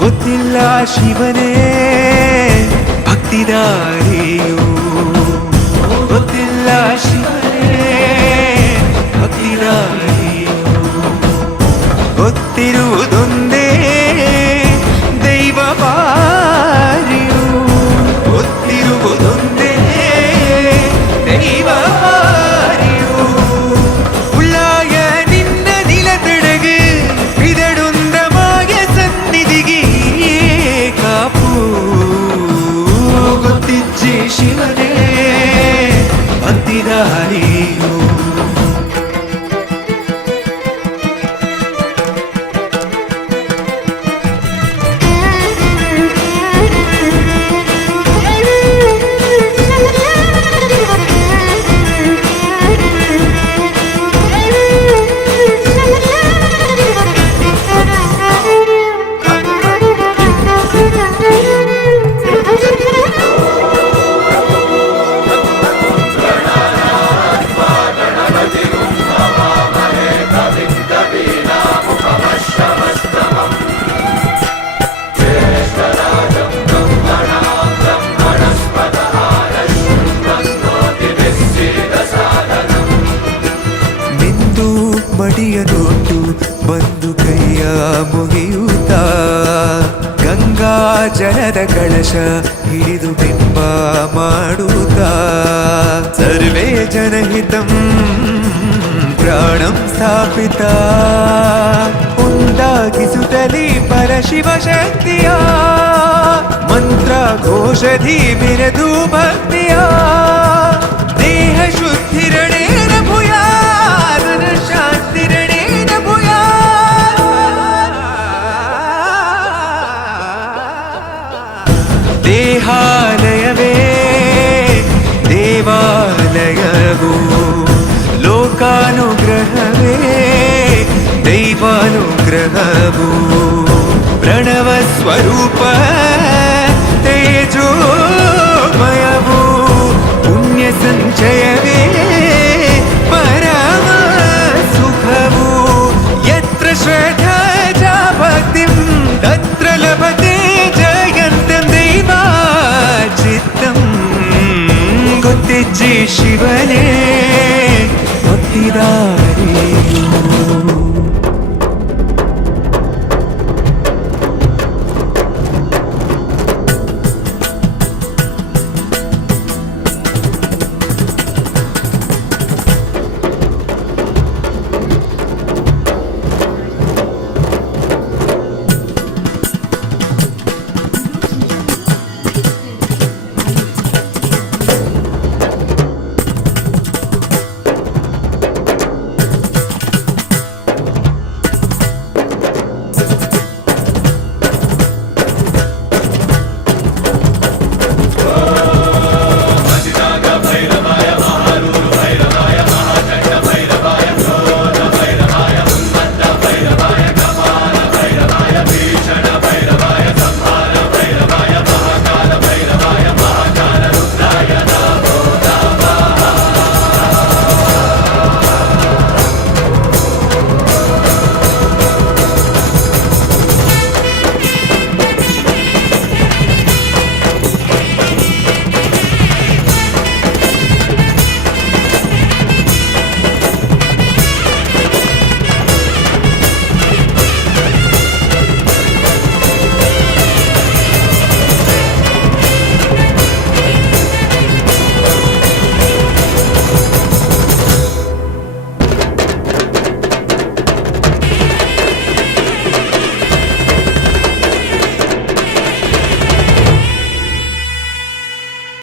ಗೊತ್ತಿಲ್ಲ ಶಿವನೇ ಭಕ್ತಿದಾರಿಯು, ಗೊತ್ತಿಲ್ಲ ಶಿವನೇ ಭಕ್ತಿದಾರಿಯು, ಗೊತ್ತಿರುವುದೊಂದೇ ದೈವ ಪಾರಿಯು, ಗೊತ್ತಿರುವುದೊಂದೇ ದೈವ ಪಾರಿಯು. ಉಳ್ಳಾಯ ನಿನ್ನ ನಿಲತಡೆಗೆ ಬಿದಡುಂದ ಮಾಯ ಸನ್ನಿಧಿಗೆ ಕಾಪು, ಗೊತ್ತಿಜ್ಜೆ ಶಿವನೇ ಭಕ್ತಿದಾರಿಯು. ಮಡಿಯನೊಟ್ಟು ಬಂದು ಕೈಯ ಮುಗಿಯುತ್ತ ಗಂಗಾ ಜಲದ ಕಳಶ ಹಿಡಿದು ಬಿಂಬ ಮಾಡುತ್ತ ಸರ್ವೇ ಜನಹಿತಂ ಪ್ರಾಣಂ ಸ್ಥಾಪಿತ ಒಂದಾಗಿಸುತ್ತಲೇ ಪರಶಿವ ಶಕ್ತಿಯ ಮಂತ್ರ ಘೋಷಧಿ ಬಿರದು ಭಕ್ತಿಯ ದೇಹ ಶುದ್ಧಿರಣೇನ ಭೂಯಾ ಶಾಂತಿರಣೇನ ಭೂಯಾ. ದೇಹಾಲಯವೇ ದೇವಾಲಯವು, ಲೋಕಾನುಗ್ರಹವೇ ದೈವಾನುಗ್ರಹವು, ಪ್ರಣವ ಸ್ವರೂಪ ತೇಜೋಮಯವು, ಪುಣ್ಯ ಸಂಚಯವೇ ಪರಮ ಸುಖವು. ಯತ್ರ ಶ್ರದ್ಧಾ ಚ ಭಕ್ತಿಂ ತತ್ರ ಲಭತೆ ಜಯಂತಂ ದೈವಾಚಿತ್ತಂ. ಗೊತ್ತಿಜ್ಜೆ ಶಿವನೇ ಭಕ್ತಿದಾರ